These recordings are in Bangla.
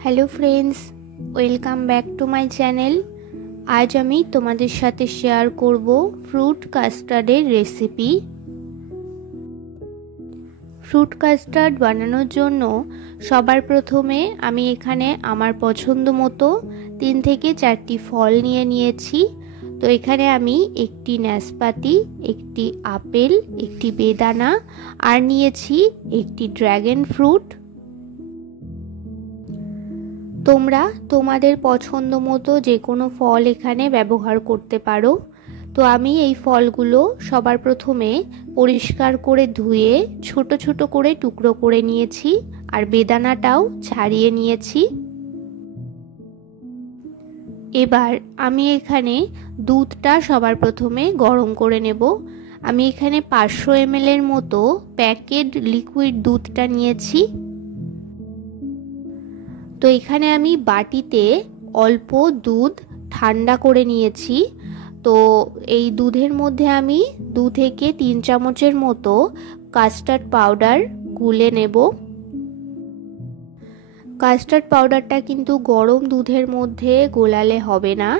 Hello friends, welcome back to my channel. आज आमी तोमादेर साथे शेयर करब फ्रूट कास्टार्डेर रेसिपि। फ्रूट कास्टार्ड बानानोर जोन्नो सबार प्रथमे आमी एखाने आमार पछंद मतो 3 থেকে 4টি फल निये निয়েছি। तो एखाने आमी एकटी नाशपाती, एकटी आपेल, एकटी बेदाना और निয়েছি एकटी ड्रैगन फ्रूट। তোমরা তোমাদের পছন্দ মতো যে কোনো ফল এখানে ব্যবহার করতে পারো। তো আমি এই ফলগুলো সবার প্রথমে পরিষ্কার করে ধুয়ে ছোট ছোট করে টুকরো করে নিয়েছি আর বেদানাটাও ছাড়িয়ে নিয়েছি। এবার আমি এখানে দুধটা সবার প্রথমে গরম করে নেব। আমি এখানে 500 ml এর মতো প্যাকেট লিকুইড দুধটা নিয়েছি। तो एखाने आमी बाटीते अल्प दूध ठंडा करे निएछि। तो এই দুধের মধ্যে আমি 2 থেকে 3 চামচের মতো কাস্টার্ড পাউডার গুলে নেব। কাস্টার্ড পাউডারটা কিন্তু গরম দুধের মধ্যে গোলালে হবে না,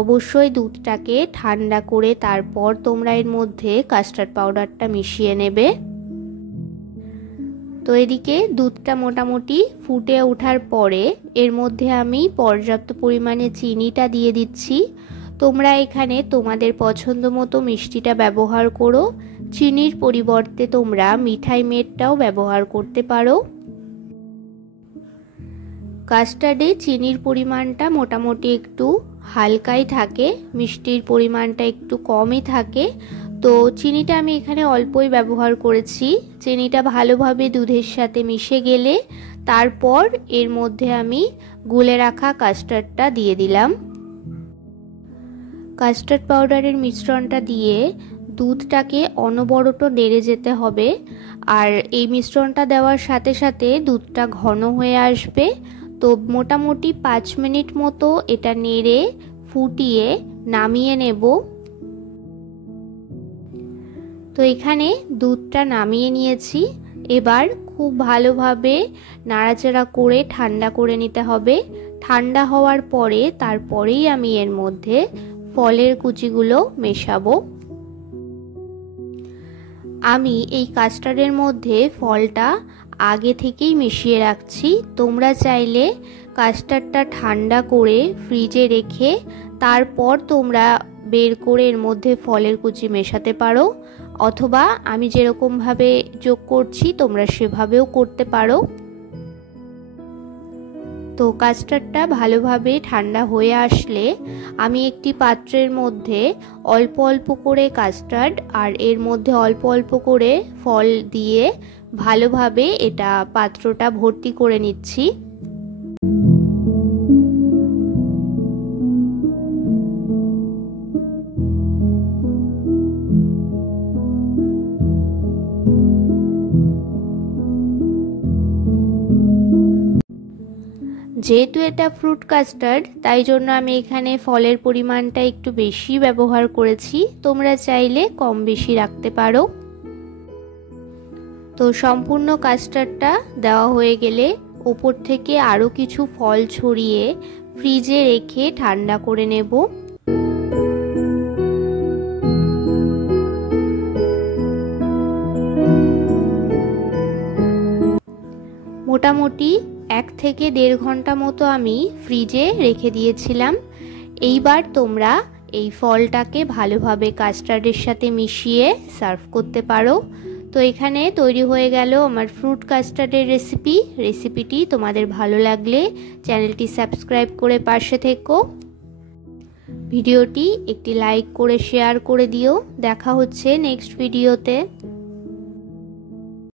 অবশ্যই দুধটাকে ঠান্ডা করে তারপর তোমরা এর মধ্যে কাস্টার্ড পাউডারটা মিশিয়ে নেবে। तो एदिके दूधटा मोटामुटी फुटे ओठार परे एर मध्य आमी पर्याप्त परिमाणे चीनीटा दिए दिচ্ছি। তোমরা এখানে তোমাদের পছন্দ মতো মিষ্টিটা ব্যবহার করো। চিনির পরিবর্তে তোমরা মিঠাই মেটটাও ব্যবহার করতে পারো। কাস্টার্ডে চিনির পরিমাণটা মোটামুটি একটু হালকাই থাকে, মিষ্টির পরিমাণটা একটু কমই থাকে। তো চিনিটা আমি এখানে অল্পই ব্যবহার করেছি। চিনিটা ভালোভাবে দুধের সাথে মিশে গেলে তারপর এর মধ্যে আমি গুলে রাখা কাস্টার্ডটা দিয়ে দিলাম। কাস্টার্ড পাউডারের মিশ্রণটা দিয়ে দুধটাকে অনবরত নেড়ে যেতে হবে। আর এই মিশ্রণটা দেওয়ার সাথে সাথে দুধটা ঘন হয়ে আসবে। তো মোটামুটি 5 মিনিট মতো এটা নেড়ে ফুটিয়ে নামিয়ে নেব। তো এখানে দুধটা নামিয়ে নিয়েছি। এবার খুব ভালোভাবে নাড়াচাড়া করে ঠান্ডা করে নিতে হবে। ঠান্ডা হওয়ার পরে তারপরেই আমি এর মধ্যে ফলের কুচিগুলো মেশাবো। আমি এই কাস্টার্ডের মধ্যে ফলটা আগে থেকেই মিশিয়ে রাখছি। তোমরা চাইলে কাস্টার্ডটা ঠান্ডা করে ফ্রিজে রেখে তারপর তোমরা বের করে এর মধ্যে ফলের কুচি মেশাতে পারো, অথবা আমি যেরকম ভাবে যোগ করছি তোমরা সেভাবেও করতে পারো। তো কাস্টার্ডটা ভালোভাবে ঠান্ডা হয়ে আসলে আমি একটি পাত্রের মধ্যে অল্প অল্প করে কাস্টার্ড আর এর মধ্যে অল্প অল্প করে ফল দিয়ে ভালোভাবে এটা পাত্রটা ভর্তি করে নিচ্ছি। যেহেতু এটা ফ্রুট কাস্টার্ড তাই জন্য আমি এখানে ফলের পরিমাণটা একটু বেশি ব্যবহার করেছি। তোমরা চাইলে কম বেশি রাখতে পারো। তো সম্পূর্ণ কাস্টার্ডটা দেওয়া হয়ে গেলে উপর থেকে আরও কিছু ফল ছড়িয়ে ফ্রিজে রেখে ঠান্ডা করে নেব। মোটামুটি 1 থেকে 1.5 ঘন্টা মতো আমি ফ্রিজে রেখে দিয়েছিলাম। এইবার তোমরা এই ফলটাকে ভালোভাবে কাস্টার্ডের সাথে মিশিয়ে সার্ভ করতে পারো। তো এখানে তৈরি হয়ে গেল আমার ফ্রুট কাস্টার্ডের রেসিপিটি তোমাদের ভালো লাগলে চ্যানেলটি সাবস্ক্রাইব করে পাশে থেকো। ভিডিওটি একটি লাইক করে শেয়ার করে দিও। দেখা হচ্ছে নেক্সট ভিডিওতে।